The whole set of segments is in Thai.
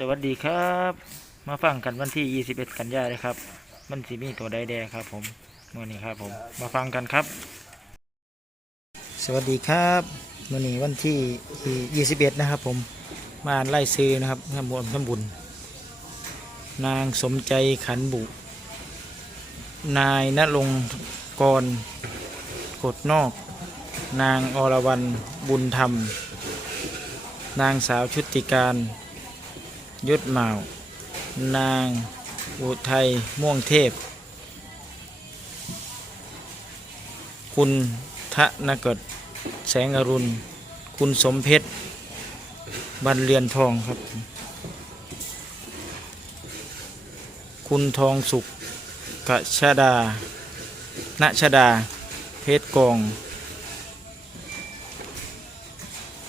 สวัสดีครับ มาฟังกันวันที่ 21 กันยายนเลยครับ มันสีมีตัวใดแดงครับผมมื่อนี้ครับผม มาฟังกันครับ สวัสดีครับมื่อนี้วันที่ 21 นะครับผม มาไล่ซื้อนะครับทำบุญทำบุญ นางสมใจขันบุ นายณรงค์กรกดนอก นางอรวรรณบุญธรรม นางสาวชุติการ ยุดเหมา นางอุทัยม่วงเทพ คุณทะนกดแสงอรุณ คุณสมเพชรบรรเรือนทองครับ คุณทองสุขกะชดาณชดา เพชรกอง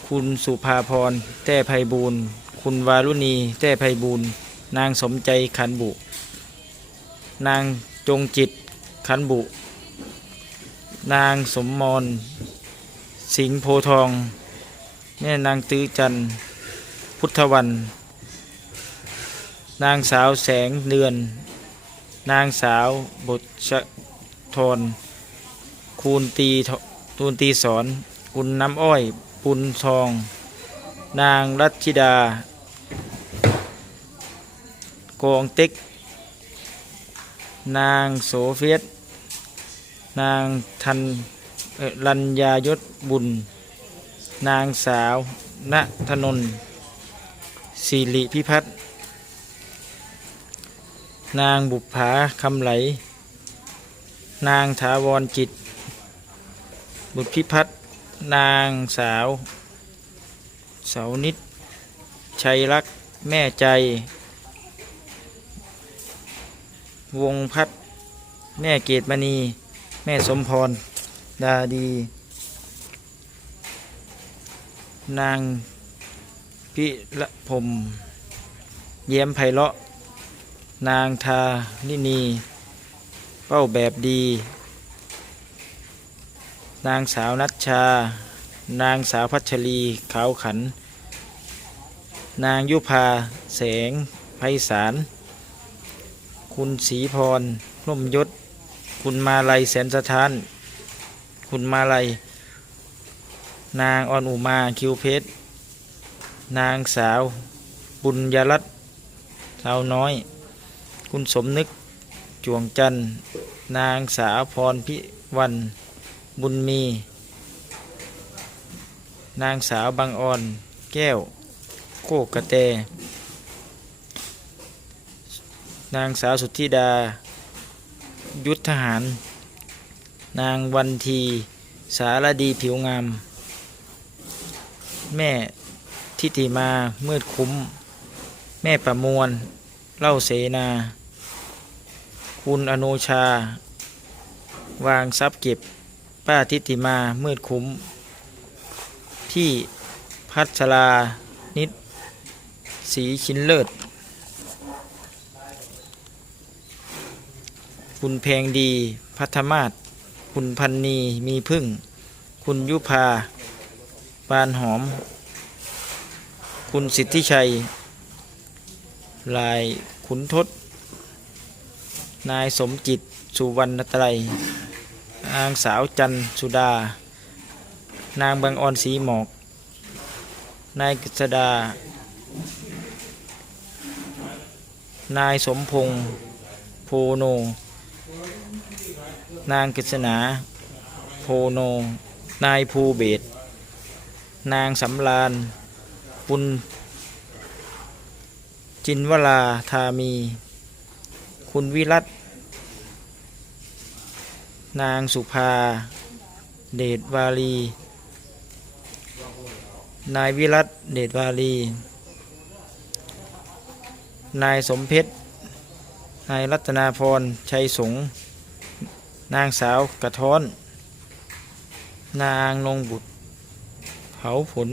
คุณสุภาพร แต้ไพบูรณ์ คุณวารุณีแต้ไพบูรณ์นางสมใจขันบุ นางจงจิตขันบุ นางสมมรสิงโพทองแม่นางตื้อจันทร์พุทธวัน นางสาวแสงเดือน นางสาวบทชทรคูณตีทูนตีสอน คุณน้ำอ้อย ปุนทอง นางรัชดา กองเต็กนางโสเฟียสนางทันรัญญายศบุญ นางสาวณถนนสิริพิพัฒน์นางบุปผาคำไหล นางถาวรจิต บุตรพิพัฒน์นางสาว เสานิดชัยรัก แม่ใจ วงพัฒน์แม่เกตมณี แม่สมพร ดาดี นางพิละพรมเย้มไพเราะ นางทานินี เป้าแบบดี นางสาวนัชชา นางสาวพัชรีขาวขัน นางยุพาแสงไพศาล คุณศรีพรร่มยศ คุณมาลัยแสนสถาน คุณมาลัย นางออนอุมาคิวเพชร นางสาว บุญยรัตน์สาวน้อย คุณสมนึก จวงจันทร์ นางสาวพรพิวัน บุญมี นางสาวบางออน แก้ว โคกกระแต นางสาวสุทธิดา ยุทธทหาร นางวันที สารดีผิวงาม แม่ทิติมาเมืดคุ้ม แม่ประมวล เล่าเสนา คุณอนุชา วางทรัพย์เก็บ ป้าทิติมาเมืดคุ้ม ที่พัชรานิดสีชินเลิศ คุณแพงดี พัฒมาศคุณพันนีมีพึ่ง คุณยุพาปานหอม คุณสิทธิชัย ลายขุนทศ นายสมจิต สุวรรณไตรนางสาวจันทร์สุดา นางบางออนสีหมอก นายกฤษดา นายสมพงษ์โพโน นางกฤษณาโพโน นายภูเบศนางสำรานคุณจินวราธามี คุณวิรัตนางสุภา เดชวาลี นายวิรัตเดชวาลี นายสมเพชร นายรัตนาพร ชัยสงฆ์ นางสาวกระท้อน นางนงบุตรเผาผล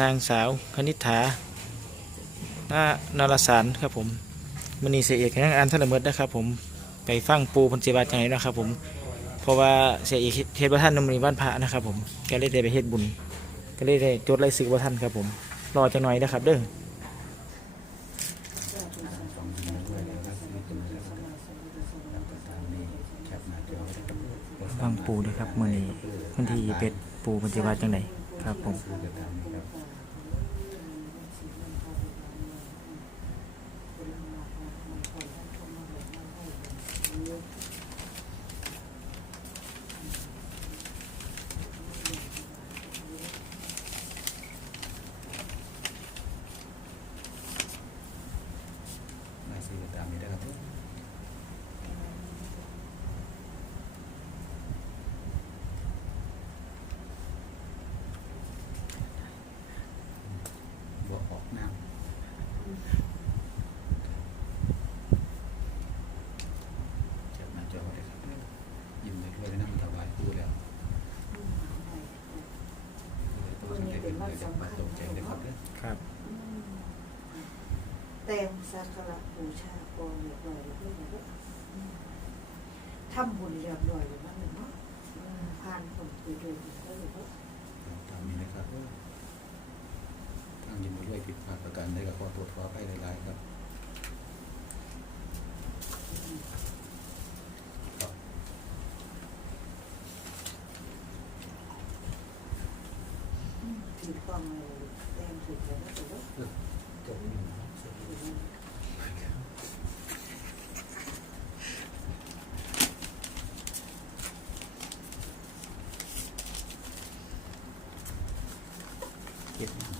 นางสาวคณิษฐาหน้านารสารครับผมมณีเสียเอกยังอ่านท่านละเมิดนะครับผมไปฟังปูพันธิบาจังไหนนะครับผมเพราะว่าเสียเอกเฮ็ดว่าท่านนมณีบ้านพระนะครับผมก็เลยได้ไปเฮ็ดบุญ ก็เลยได้จดรายชื่อว่าท่านครับผมรอจังหน่อยนะครับเด้อ ฟังปูนะครับมื่อนี้พื้นที่เป็ดปูปฏิวัติจังไหนครับผม เร็จเป็นเลยครับตกใจเลยครับเนี่ยครับ เต็มสักการะบูชาโกนเรียบร้อยแล้วด้วยนะลูกอืมทำบุญเรียบร้อยแล้วนั่นเนาะอืมผ่านผลไปด้วยดีก็เลยว่าตามนี้นะครับทางยินดีด้วยผิดพลาดประการใดก็ขอตรวจขอให้หลายๆครับ ถือต้องเลยเต็มถูกแล้วก็ถือว่า จบอยู่ เก็บน้ำ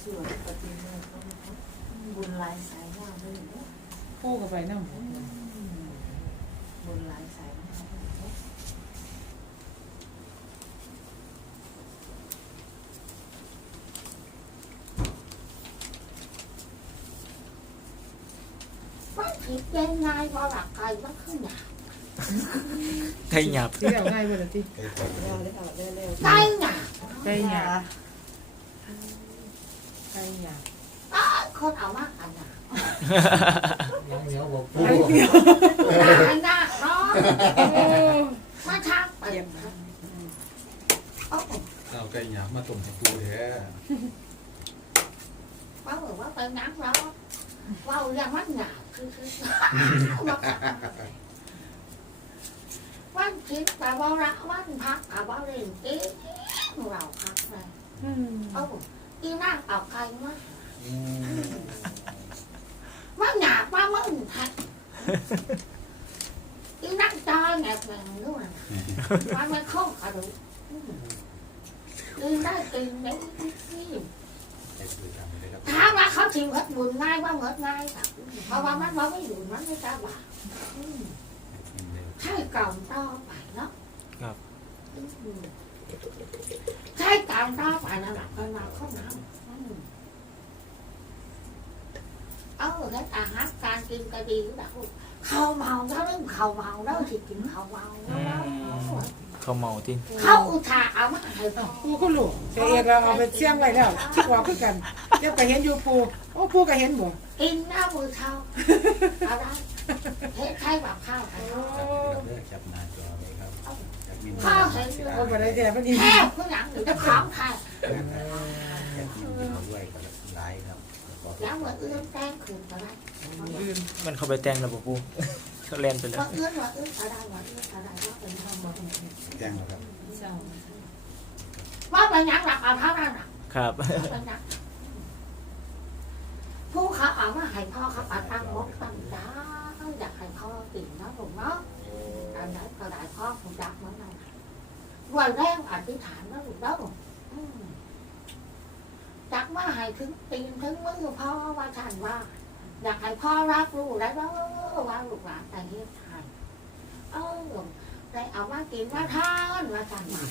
สวดปฏิโมกข์ก็ไม่พบบุญหลายสายงามเลยเนาะปูกับไปน้ำ อืมบุญหลายสายงามเลยเนาะ มันผิดยังไงว่าหลักไก่มันขึ้นหนาไก่หยับที่เอาง่ายไปเลยที่แล้วเลยเอาเร็วๆไก่หนาไก่หยาไก่หยาอ้ายคนเอามากกันหนายังเหนียวบอกปูไก่เดียวหนาหนาเนาะมาทางเปิดโอ้เอาไก่หยามาต้มให้ปูแท้ว่าบอกว่าไปน้ำร้อนว่าอย่างมันหนาคือคือ วันคิดแต่ว่ารักวันพักแต่ว่าเล่นเอ๊ะเราพักเลยโอ้อีนั่งเอาไก่มาอืมมันหนาว่ามึงพักอีนั่งจอแงบแงงด้วยมันไม่เข้ากระดูกกินได้กินได้ที่ ถามว่าเขาชิมเงิดบุญง่ายว่าเงิดง่ายค่ะเพราะว่ามันว่าไม่อยู่มันไม่กล้าบาปอืมกินเลยใช่เก่าต่อไปเนาะครับอืมใช่เก่าต่อไปนั่นแหละคนมาเข้าน้ำอืมเอาแล้วอาหารการกินก็ดีแบบเขาเมาแล้วเรื่องเขาเมาแล้วที่กินเขาเมาแล้ว เขาเมาติเขาอุทาเอามาให้พ่อปูก็หลูกเสียเอกเราเอาไปเสี่ยงไว้แล้วที่ว่าคือกันเดี๋ยวก็เห็นอยู่ปูโอ้ปูก็เห็นบ่กินหน้ามือเท้าอะไรเฮ็ดให้แบบข้าวให้เขาจับเลยครับเลือกจับหน้าจอเลยครับอยากมีข้าวเห็นเสียเลโอ้ยบ่ได้แต่พอดีแค่ผู้หลังอยู่จะของไทยอยากมีเอาด้วยก็หลายครับขอแล้วมาเอื้อนแต้งคืนก็ได้อื่นมันเข้าไปแต่งแล้วบ่ปู เขาเล่นไปแล้วมาเอื้อนมาเอื้อนก็ได้มาเอื้อนก็ได้ว่าเป็นธรรมะแจ้งแล้วครับว่าเป็นยังหลักเอาเท่านั้นน่ะครับ เป็นยังผู้เขาเอามาให้พ่อเขาเอาตั้งมกตั้งจ้าอยากให้พ่อกินนะผมเนาะอันไหนก็ได้พ่อผมรักเหมือนกันวันแรกอธิษฐานนะผมเนาะอืมจักว่าให้ถึงตีนถึงมือพ่อว่าฉันว่า อยากให้พ่อรับรู้แล้วว่าลูกหลานแต่เฮ็ดทานเออได้เอามากินมาทานว่าฉันว่า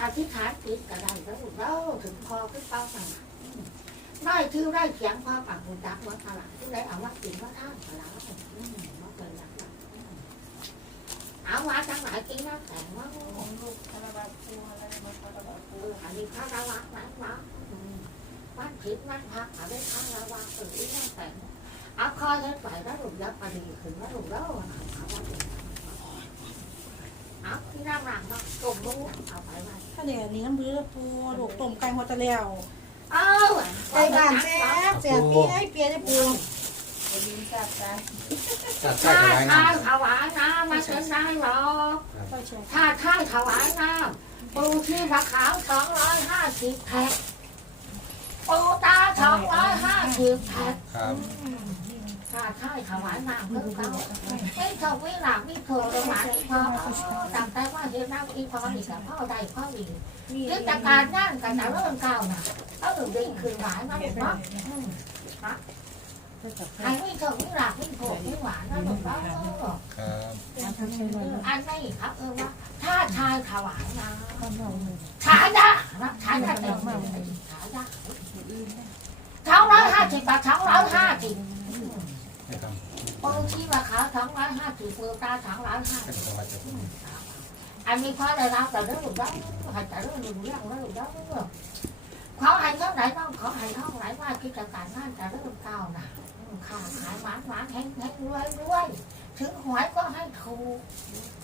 อธิษฐานจิตก็ได้แล้วลูกแล้วถึงพอขึ้นเป้าสั่งได้ชื่อได้เสียงพ่อปากหูจักว่าตลาดที่ได้เอามากินมาทานก็แล้วอืมาเป็นหลักหลักอืมเอามาทั้งหลายกินน้ำแข็งว่าลูกคาราบาปูอะไรมาคาราบาปูอันนี้พระระวังนะเนาะ วัดผิดวัดพักอะไรพระระวังเออที่นั่นแต่งเอาคอยให้ไปแล้วหลุมยับปดีขึ้นแล้วหลุมแล้วเอาว่าเอเอาที่นั่งหลังเนาะกลมรู้เอาไปไว้ถ้าเดี๋ยวนี้น้ำมือปูลูกต้มไก่หัวตะเลียวเออไก่บ้านแซ่บแซ่บปีไอ้เปียได้ปูจัดใส่ถ้าถวายน้ท่าถวายน้ำมาเส้นได้หรอถ้าท่านถวายน้ำปูที่มะขาสองร้อยห้าสิบแพ็ค สองร้อยห้าสิบแพ็คครับถ้าท่านถวายน้ำคือเขาไม่ชอบไม่หลับไม่โผล่หวานอีพอจำได้ว่าเห็นน้ำอีพอนี่กับพ่อใดพ่อดียึดจากการงานกันจะเริ่มเก่าน่ะเออดีคือหวานนะลูกเนาะอืมใครไม่ชอบไม่หลับไม่โผล่ไม่หวานนะลูกเนาะครับอันนี้ครับเออว่าถ้าชายถวายนะฉายนะฉายาเต็มฉายา สองร้อยห้าสิบบาทสองร้อยห้าสิบให้ทปูที่ราคาสองร้อยห้าสิบปูตาสองร้อยห้าสิบอันนี้พอได้รับแต่เรื่อง đó ให้แต่เรื่องเรื่องเรื่อง đó ขอให้เท่าไหร่ต้องขอให้เท่าไหร่ว่ากิจการงานแต่เรื่องเก่านะขาขายหวานหวานแห้งแห้งรวยรวยถึงหวยก็ให้ถูก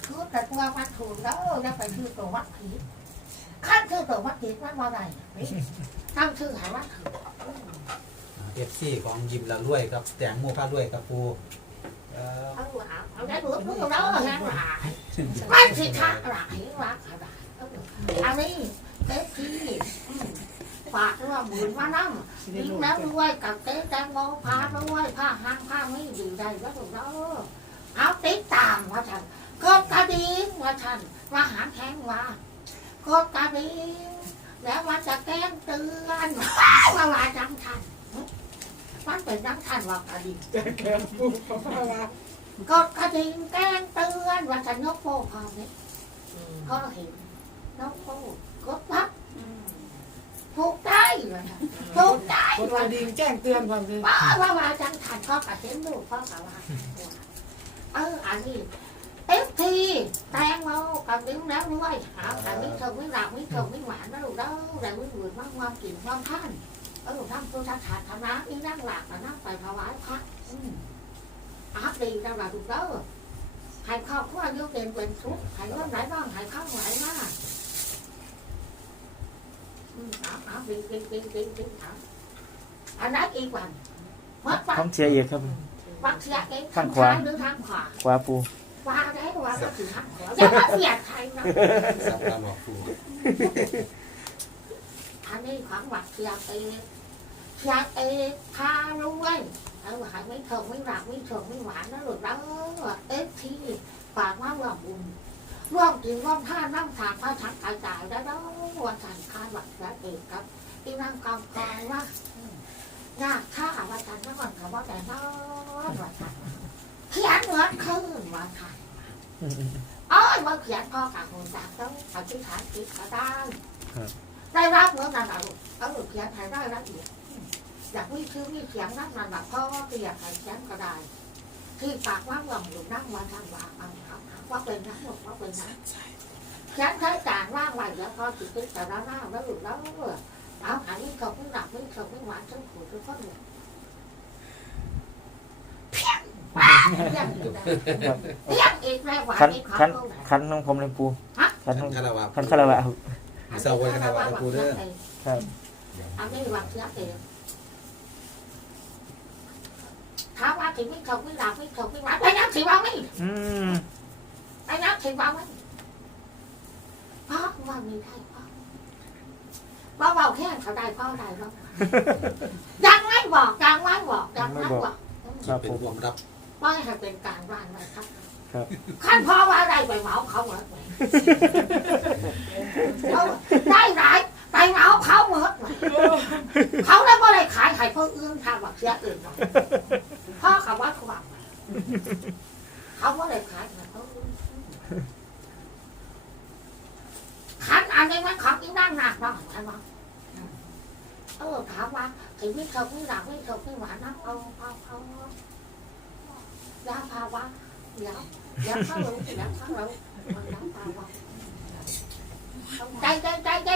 คือแต่ตัวมันถูกแล้วจะไปชื่อตัววัดผี ขั้นชื่อตัววัดผีมันว่าไรตั้งชื่อห้วัดถือเอฟซีของยิมละรวยครับแตงโมพาด้วยกับปูเอ่อเอาเอาเอาได้รู้รู้แล้วแห้งหลายมันสิทักหลายวัดอะไรอันนี้เอ๊ะพี่ฝากว่าหมื่นมานั่งดิ้งแล้วด้วยกับเต้แตงโมพาด้วยผ้าห้างผ้าไม่ดีได้แล้วถูกแล้วเอาติดตามว่าฉันกดกระดิ่งว่าฉันว่าหางแทงว่า กดกระดิ่งแล้วมันจะแกล้งเตือนว่าว่าจังทันมันเป็นจังทันว่ากระดิ่งแกมปูพ่อพ่อละกดกระดิ่งแกล้งเตือนว่าฉันนกโป้พอเนี่ยก็เห็นนกโป้กดปั๊บถูกได้เลยถูกได้กดกว่าระดิ่งแจ้งเตือนความคือว่าว่าว่าจังทันพ่อกับเส้นลูกพ่อกับว่าเอออันนี้ เอฟทีแตงโมกับดิ้งแล้วด้วยเอาอันนี้เธอไม่หลับไม่เธอไม่หวานนะลูกเด้อแต่ไม่หวานมากความกินความท่านเออท่านผู้ทักษะธรรมะนี่นั่งหลับแต่นั่งไปถวายพระอืมอาดีจังหวะลูกเด้อให้ครอบครัวอยุเด่นเป็นทุกข์ให้เรื่องไหนบ้างให้เข้าไหนมากอืมเอาเอาดีดีดีดีดีเอาอันนั้นอีกวันหมดวันท้องเชียร์อีกครับวักเสียเองข้างขวาหรือทางขวาขวาปู ว่าได้ว่าก็คือทางขวาอย่ามาเสียดใครนะสับตาหลอกปูอันนี้ของหวักเสียเอเสียเอพารวยเอาหายไม่เถิงไม่หลักไม่เถิงไม่หวานนะหลุดแล้วเอฟทีฝากว่าว่าบุญร่วมกินร่วมท่านั่งทางพระชักกายจ่ายได้แล้ววันสันคาวักเสียเองครับที่นั่งกองกองว่ายากข้าว่าจันทร์ก่อนเขาว่าแต่น้อนว่าจัน เขียนเหมือนคืนว่าค่ะอ๋อเมื่อเขียนพ่อกับคนจากต้องอธิษฐานจิตก็ได้ได้รับเหมือนกันนะลูกเอาลูกเขียนให้ได้ละเอียดอยากมีชื่อมีเสียงนั่นนั่นแบบพ่อเตียกให้เขียนก็ได้ที่ปากว่าหวังอยู่นั่งวันทางว่าเอาเอาว่าเป็นนะลูกว่าเป็นนะเขียนใช้การว่างไว้แล้วพอจิตติดแต่ละหน้าแล้วลูกแล้วเอาหานี่เขาไม่หลับไม่เขาไม่หวานทั้งขู่ทั้งข้อหนึ่ง เพี้ยง เพี้ยงอีกแล้วเพี้ยงอีกแล้วหวานคันอีกคันของคันของผมเลยปูคันของคาราวะคันคาราวะครับเศร้าไว้คาราวะปูเด้อครับอันนี้หวังเสียเองถามว่าถึงไม่เขาไม่หลับไม่เขาไม่หวานไปนักสิว่าไม่อืมไปนักสิว่าไม่พ่อว่ามีได้พ่อพ่อเบาแค่เขาได้พ่อได้แล้วยังไม่บอกยังไม่บอกยังไม่บอกครับเป็นผมความลับ ไม่ให้เป็นการว่านนะครับครับขั้นพ่อว่าได้ไปเหมาเขาเหมือนไปเอาได้หลายไปเหมาเขาเหมือนไปเขาแล้วก็เลยขายให้คนอื่นทางแบบเสียอื่นหน่อยพ่อเขาว่าเขาบอกเขาก็เลยขายให้คนอื่นขันอันนี้มันของยิ่งนั่งหนักเนาะใช่ไหมเออถามว่าถึงไม่เขาไม่หลับไม่เขาไม่หวานนะเอาเอาเอา ยาพาวะเดี๋ยวเดี๋ยวเข้ารู้เดี๋ยวเข้ารู้มันน้ำตาว่าใจใจใจใจ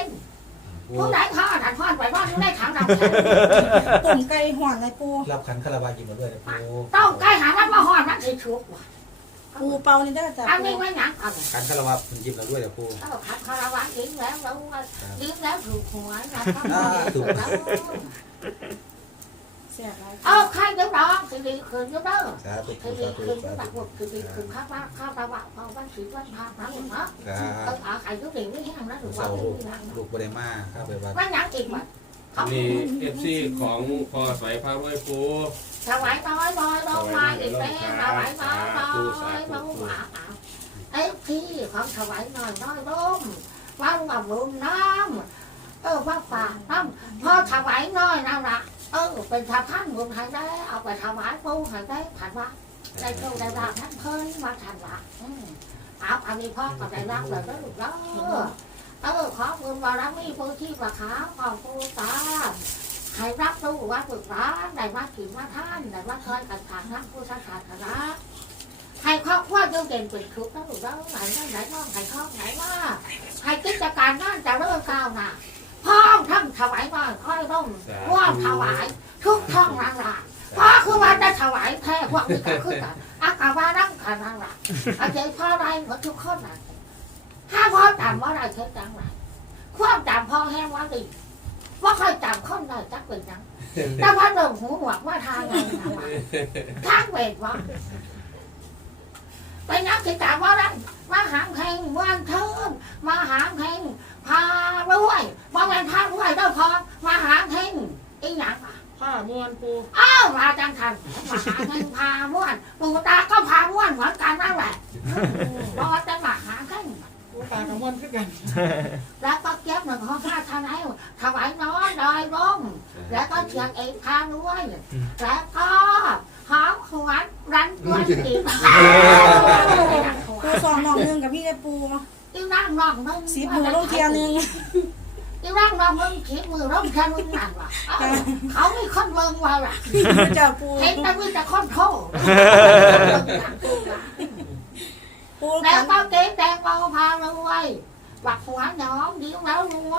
ปูผู้ไหนพ่อถันพ่อไปว่าผู้ได้ถังดำต้มไก่ห่อนเลยปูรับขันคาราวะยิมละรวยนะปูต้องใกล้หาว่ามาหอดมันสิชุกว่ะปูเป่านี่ได้อจ้ะอันปูนี้ไม่หนักเอาการคารวะยิ้มละรวยกับปูเออขับคาราวานยิ้มแล้วรู้ว่ายิ้มแล้วถูกหวยนะครับอ่าถูกแล้ว แซ่บหลายเออใครเดี๋ยวน้องคือดีคืนเดี๋ยวเด้อสาธุคือสาดีธุคืนสาแบบธุคือดีคืนข้าวบ้านข้าวตะวันข้าวบ้านสีวันพาพระหลวงเนาะครัเออบเอาใครทุกสิ่งที่แห้งแล้วถูกว่าเสาไม่ลูกมีหลังลูกบริมาครับไปวัดไม่หนักอีกว่ะอันนี้เอฟซีของพอสายพาไว้ปูถวายน้อยน้อยน้องมาอีกแล้วถวายน้อยน้อยน้องมาเอ้ที่ของถวายน้อยน้อยร่มว่างกับบุญน้ำเออว่าฝากน้ำพอถวายน้อยนั่นละ เออเป็นทาท่านบุญให้ได้เอาไปถวายปูให้ได้ผันว่าได้โชคได้ลาภท่านเพิ่นมาทันละเอาอันนี้พ่อก็ได้รับเลยแล้วลูกเนาะเออขอบุญบารมีผู้ที่ประคาของผู้ตาให้รับรู้ว่าฝึกร้านได้ว่าถึงว่าท่านได้ว่าเคยกันทางนักผู้ศาสนาให้ครอบครัวเดียวเด่นเป็นทุกข์นะหนูเด้อไหนนั่นไหนน้องไหนครอบไหนว่าให้กิจการงานจะเริ่มก้าวหน้า พ้องทั้งถวายมาค่อยร่มร่วมถวาย ทุกท่องรางลาเพราะคือว่าจะถวายแท้พวกนี้ก็คือกันอากาว่าร่างกันรางลาอาจารย์พ่อไรหมดทุกคนนะถ้าพ่อจำว่าไรเท็จจังไรความจำพ่อแห้งว่าดีว่าเคยจำคนได้จักเป็นยังแต่ว่าเริ่มหูหนวกว่าทางไงนะวะทางเวทวะ ไปนักศึกษาว่าไรมาหางเพลงวันเทิงมาหางเพลงพารวยมาเป็นพารวยเจ้าพอมาหางเพลงอีหยังอะผ้ามวนปูอ้าวมาจังทันมาหางเพลงพาม่วนปู่ตาก็พาม่วนเหมือนกันนั่นแหละรอจะมาหางเพลงปูตากับมวนคือกันแล้วก็เก็บหนึ่งห้องห้าทนายถวายน้อยดอยร่มแล้วก็เชียงเองพาด้วยแล้วก็หอมหวน รันกวนตีปูสองน้องหนึงกับพี่ได้ปูอีนั่งนองมึงสีมือลงเทียนหนึงอีนั่งนองมึงขีมือร่มแค่มึงนั่นว่ะเขาไม่คนเมืองว่าล่ะจ้ะปูเห็นแต่มีแต่คนโทษปูแล้กัวนก็เก๊แตงโมพารวยหวักหัวน้องดิ้วแล้วรัว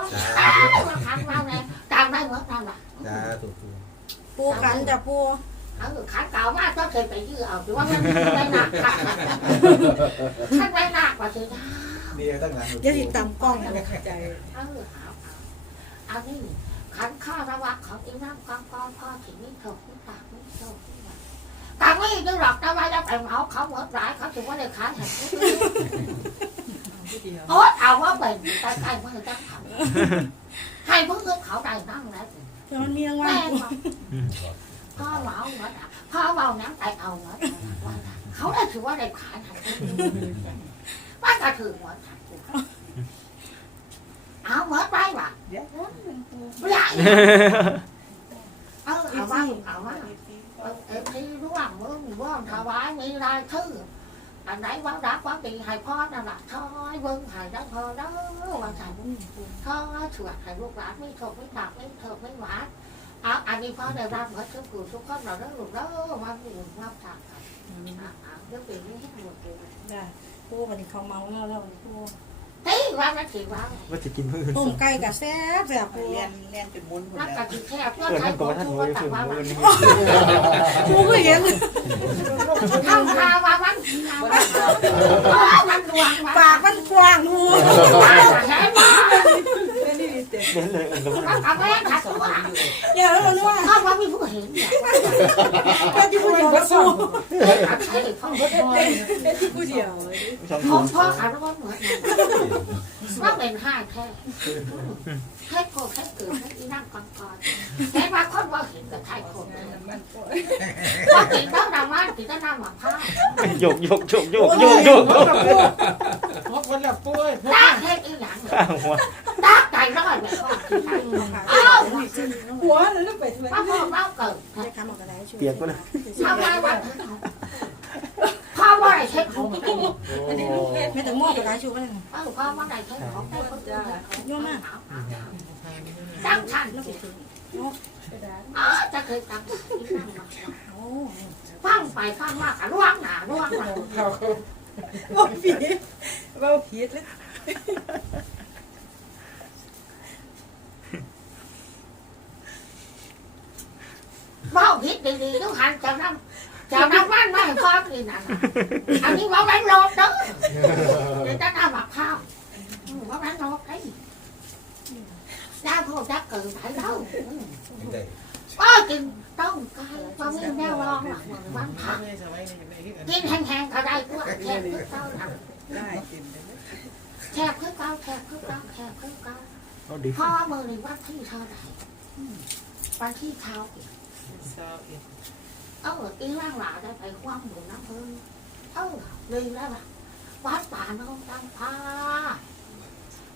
มาทำเราเนี่ยจำได้เหมือนกันล่ะ จ้าถูกปูปูกันจ้ะปู เออขาเก่ามากก็เคยไปยื้อเอาถือว่ามันไม่หนักค่ะท่านไม่หนักกว่าเสินะมีตั้งหลังอย่าติดตามกล้องนะใจเออเอาเอาอันนี้ขันข้าระวังของอีน้ำกองกองพ่อถึงไม่ถกไม่ตากไม่ถูกตากไม่ได้หรอกแต่ว่าจะไปเหมาเขาหมดหลายเขาถือว่าได้ขายแห่งโอ๊ยเอาว่าเป็นใกล้ๆมือจังเขาให้เพื่อนเขาได้นั่งแล้วเดี๋ยวมันมีรางวัลแม่ปู พ่อเมาเหมือพ่อเมาน้ำไปเอาเหมือเขาได้ถือว่าได้ขายแห่งว่าก็ถือเหมือเอาเหมือไปว่ะเดี๋ยวใหญ่เออเอาว่าเอาว่าเอ็มที่ร่วงมึงร่วงถวายมีรายชื่ออันไหนวัดรักวัดตีให้พ่อนั่นแหละทอยเบิ้งให้ได้พอเด้อวันจันทร์ทอยชวดให้ลูกหลานไม่ถกไม่หนักไม่เถิดไม่หวาน เอาอันนี้พ่อได้รับเหมือนทุกคนทุกคนเราได้ลูกเด้อมาดูรับทางกันเอาเอาเดี๋ยวปีนี้ให้หมดเลยได้ปูวันนี้เขาเมาแล้วแล้วผู้เฮ้ยว่ามันสิว่าว่าจะกินมื้อนต้มไก่กับแซ่บแซ่บปูเรียนเรียนจนมุนหมดแล้วกะทิแคบก็เออใช้ท่านก็ของว่าท่านทุกโว้คนยแต่ถึงว่ามันอื่นปูก็เห็นทำพาว่ามันมันดวงปากมันกว้างปูแค่ว่า เล่นเลยเอื่นก็บ่มันทำให้ขัดตัวอย่าแล้วมันว่าถ้าว่ามีผู้เห็นเนี่ยแค่ที่พูดเดียวก็สู้ใช่พ่อที่พูดเดียวช่องขคุองพ่ออารมณ์เหมือนว่าเป็นห้าแค่แค่โคแค่เกิดแค่อีนั่งกองกอนแค่ว่าคนว่าเห็นกับใครคนว่าติดต้องดำมันติดต้องดำหมักผ้าโยกโยกโยกโยกโยกโยกพบคนละปูเอ้ยพบตาแค่อีหยังข้างหัวตาใจร้อยแบ บว่อใครอ้าวหัวนั่นไปทำไมว่าพ่อเราเกิดเปียกปเลยทำไมวะพ่อว่าอะไรเช็คของไม่แต่หม้อกระไรช่วยมันเออพ่อว่าอะไรเช็คของได้คนเดียวโยมากตั้งชันล้วไปถึงอ๋อจะเคยตั้งฟังไปฟังมากอะร่วงหนาร่วงหนาเขาเขาบ่ผีบ่ผีเลย เบ้าพิษดีๆทุกหันจะนั่งจะน้ำมันไม่พอกินอะนะอันนี้ว่าแบงค์โลดเด้อเดี๋ยวจะทำแบบข้าวอืมว่าแบงค์โลดไอ้ย่าโคตรจะเกิดไปแล้วอืมยังได้ว่ากินต้มไก่ว่ามีแนวรองหลังวันผักกินแห้งๆก็ได้ตัวแคบคือเก้าหลังได้กินได้แคบคือเก้าแคบคือเก้าแคบคือเก้าเอาดิพ่อมือในวันที่เท่าไหร่อืมวันที่เช้าอีกเศร้าอีกเอออีร่างหลาได้ไปคว้างหมูน้ำเพิ่งเออดีแล้วล่ะวัดป่าน้องตังพา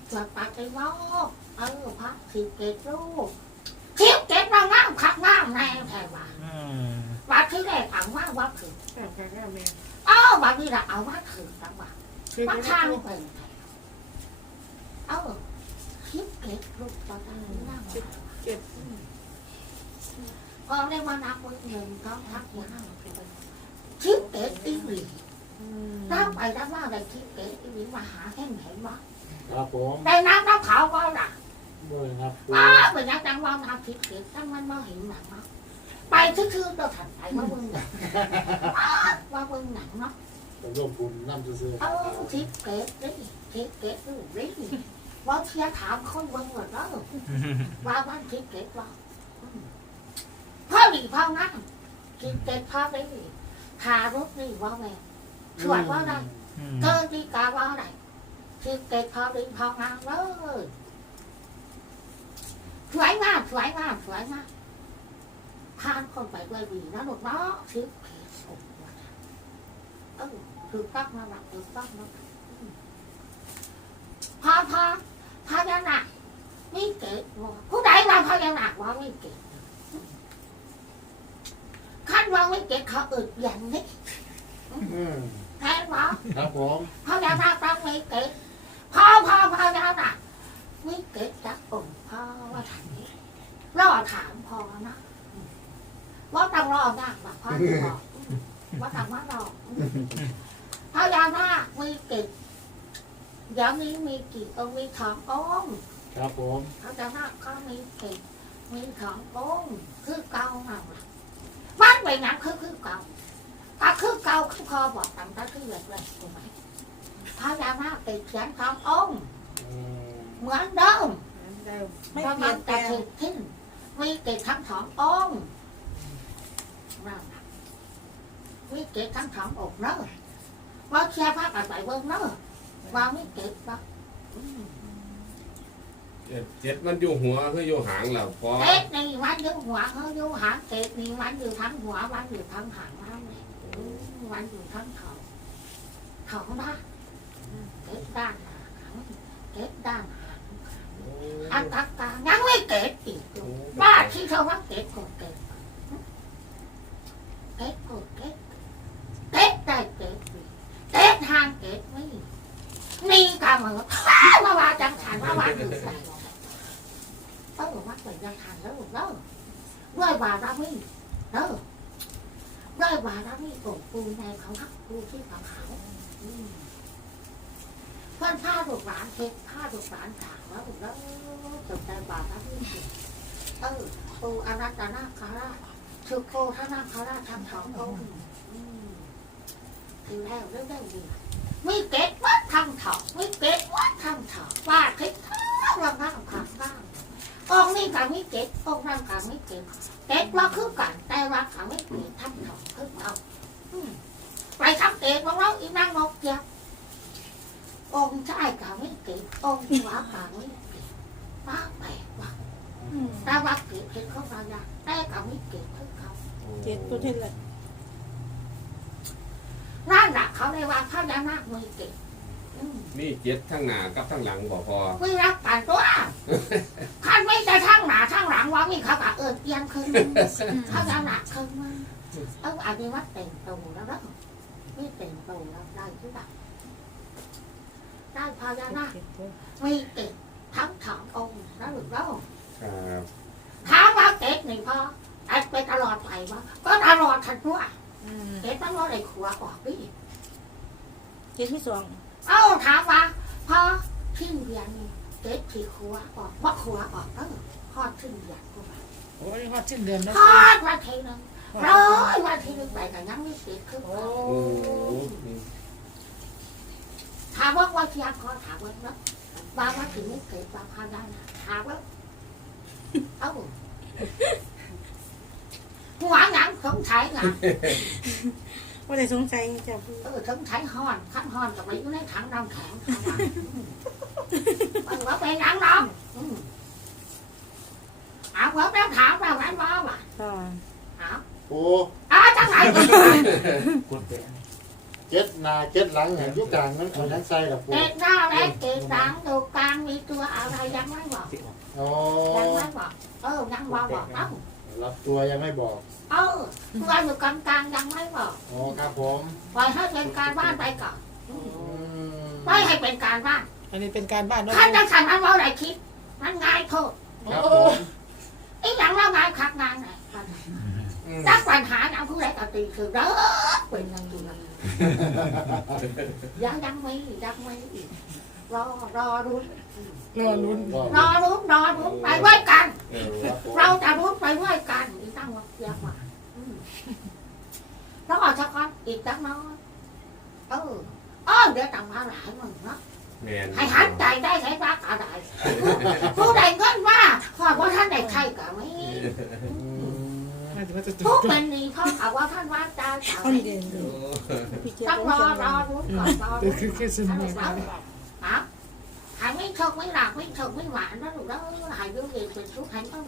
จวดปากไอ้วอกเออพักสิบเกตลูกสิบเกตมางามขับงามแน่แท้ว่าวัดที่แรกเอาว่าวัดถือแต่แค่แม่เออวันนี้เราเอาวัดถือจังหวะคือวัดได้างพูดเป็นเออสิบเกตลูกตอนนั้นนั่งเก็บก็เรียกว่านับมือหนึ่งเขาทักยาวสิบเกตอีหลีน้ำไปน้ำว่าได้คิดเก๋อีหลีมาหาแห้งเห็นบ่ครับผมได้น้ำน้ำเขาก็ล่ะด้วยครับปูอ้าเป็นยังจังว่าน้ำคิดเก๋ทั้งมันมาเห็นหนังเนาะไปชื่อๆตัวถัดไปว่ามึงหนังอ้าว่ามึงหนังเนาะผมร่วมบุญน้ำซื้อเออคิดเก๋ดิคิดเก๋ดูดิว่าเทียถามคนเบิ่งหมดแล้วว่าบ้านคิดเก๋ว่าอืม พ่อดีพ่องั้นคิดเก๋พ่อได้ขารถนี่ว่าแม่สวยว่าได้อืมเกินที่กาว่าไหนที่เก็บพอดีพองามเลยสวยงามสวยงามสวยงามผ่านคนไปด้วยดีนะลูกเนาะชื่อเพชรสุวรรณเออคือต้องนะหลักคือต้องนะอืมพอพอพญานาคมีเกศบ่ผู้ใดว่าพญานาคว่าไม่เกศขั้น ว่าไม่เกศเขาอึดอย่างนี้อืมแค่ว่าครับผมพญานาคต้องมีเกศพ่อพ่อพญานาคมีเกศจากองค์พ่อว่าถามนี้รอถามพ่อนะว่าต้องรอนาคแบบพ่อจะบอกว่าต้องมารอพญานาคมีเกศเดี๋ยวนี้มีกี่องค์มีสององค์ครับผมพญานาคก็มีเกศมีสององค์คือเก่านั่นล่ะ มันเป็นหยังคือคือเก่าก็คือเก่าคือพอบอกตั้งแต่ที่เล็กๆถูกไหมพญานาคติดเขียนสององค์เหมือนเดิมไม่เปลี่ยนแปลจะงถูกทิ้งมีติดทั้งสององค์นั่นน่ะมีติดทั้งสององเนอะว่าเชียร์พระกันไปเบิ่งเนอะว่าไม่ติดปะ เจ็ดเจ็ดมันอยู่หัวคืออยู่หางแล้วพอเอ็ดนี่มันอยู่หัวเขาอยู่หางเอ็ดนี่มันอยู่ทั้งหัวมันอยู่ทั้งหางมันเลยอืมมันอยู่ทั้งเขาเขานะเอ็ดด้านหางเอ็ดด้านหางอันตักกายังไม่เก็ดอีกอยู่บ้าที่เขาว่าเก็ดกดเก็ดเก็ดกดเก็ดเก็ดได้เก็ดอีกเก็ดทางเก็ดไม่นี่กาเหมือนมาว่าจังฉันมาว่าอยู่ใส่ ต้องบอกว่าเป็นจังฉันแล้วเด้อด้วยบารามีเด้อด้วยบารามีโกปูในเขาทักปูที่เขาเขาเพื่อนผ้าลูกหลานเฮ็ดผ้าลูกหลานถางแล้วเด้อจบใจบารามีเออปูอารัตนาคาราชุโคทนาคาราชทำสององค์ถึงแล้วเรื่องได้ดีมีเก็ดวัดทำถอกมีเก็ดวัดทำถอกว่าคิดทั้งวันนั่งผักบ้าง องค์นี้กับมีเก็ดองค์นั้นกับมีเก็ดเก็ดว่าคือกันแต่ว่าเขาไม่เก็ดทำถอกคือเอาอืมไปทำเก็ดของเราอีนั่งนกเดียวองค์ชายกับไม่เก็ดองค์ขวากับไม่เก็ดป้าแปลกว่ะแต่ว่าเก็ดเห็นเขาบางอย่างแต่กับไม่เก็ดคือเขาเจ็ดตัวเท่าไหร่นั่นแหละเขาเรียกว่าพญานาคมีเก็ด อืมมีเจ็ดทั้งหน้ากับทั้งหลังบ่พอไม่รักกันตัวท่านไม่จะทั้งหนาทั้งหลังว่ามีเขากะเอิดเอียนคืนนึงเขาจะหนักคืนนึงเอออันนี้ว่าเต็มตูแล้วนะไม่เต็มตูแล้วได้ที่แบบได้พญานาคมีเก็ดทั้งสององค์นะหรือเปล่าครับถามว่าเก็ดนี่พอไอ้ไปตลอดไปวะก็ตลอดทันตัวเก็ดต้องรอไอ้ขัวออกพี่เจ็ดที่สอง เอ้าถามว่าพอทิ้งเรียนนี่เก็ดที่ขัวออกว่าขัวออกเออพอทิ้งเรียนกูมาโอ้ยฮอดสิ้นเดือนแล้วทอดมาทีนึงร้อยวันที่หนึ่งไปกันยังไม่เสร็จคือโอ้โอ้ถามว่าว่าเชียร์ขอถามว่าเนาะว่าว่าถึงไม่เสร็จว่าพาได้นะถามว่าเอ้าหัวหนังสงสัยหนัง ว่าได้สงสัยจ้ะปูเออสงสัยห่อนขั้นห่อนกับไปอยู่ในถังน้ำแข็งค่ะว่ามันว่าเป็นหนังน้ำอืมเอาว่าแล้วถามเราไว้ว่าว่ะค่ะเอาโอ้อ้าวจังไหนกันเจ็ดหนาเจ็ดหลังอย่างยุกกลางนั้นคนนั้นใส่ละปูเด็กหน้าแรกเด็กหลังดูกลางมีตัวอะไรยังไม่บอกโอ้ยังไม่บอกเออยังบอกบอกเอ้ารับตัวยังไม่บอก เออตัวอยู่กลางกลางๆยังไม่บอกโอ้ครับผมปล่อยให้เป็นการบ้านไปก่อนอืมไม่ให้เป็นการบ้านอันนี้เป็นการบ้านเนาะถ้าจะสั่งมันว่าอะไรคิด มันง่ายโทษครับผมไอ้หยังเรางานขักงานไหนอืมตั้งปัญหาหนังผู้ใดก็ตีคือเด้อเป็นยังอยู่นะยังยังไม่ยังไม่อีกรอรอรุ้ นรอลุ้นรอรุ้นรอรุ้นไปด้วยกันเออครับผมเราจะรุ้นไปด้วยกันอีกตั้งว่าเรียกว่าอืมแล้วออกจากกันอีกตั้งน้อยเออเออเดี๋ยวต่างมาหลายหมื่นเนาะแมนให้หันใจได้ใช้ปากอะไรผู้ใดเงินว่าขอว่าท่านใดใช่กับไม่อืมน่าจะว่าจะผู้เป็นนี้เขาถามว่าท่านว่าตาสาวเขามีเด่นพี่เจี๊ยบต้องต้องรอเขียนรอไว้รุ้นก่อนรอเดี๋รุ้ยวนคือคือซึมท่านมาว่าครับหายไม่เชกไม่หลักไม่เชกไม่หวานนะ ลูกแล้วหายดูเรียนเป็นทุกข์หายต้อง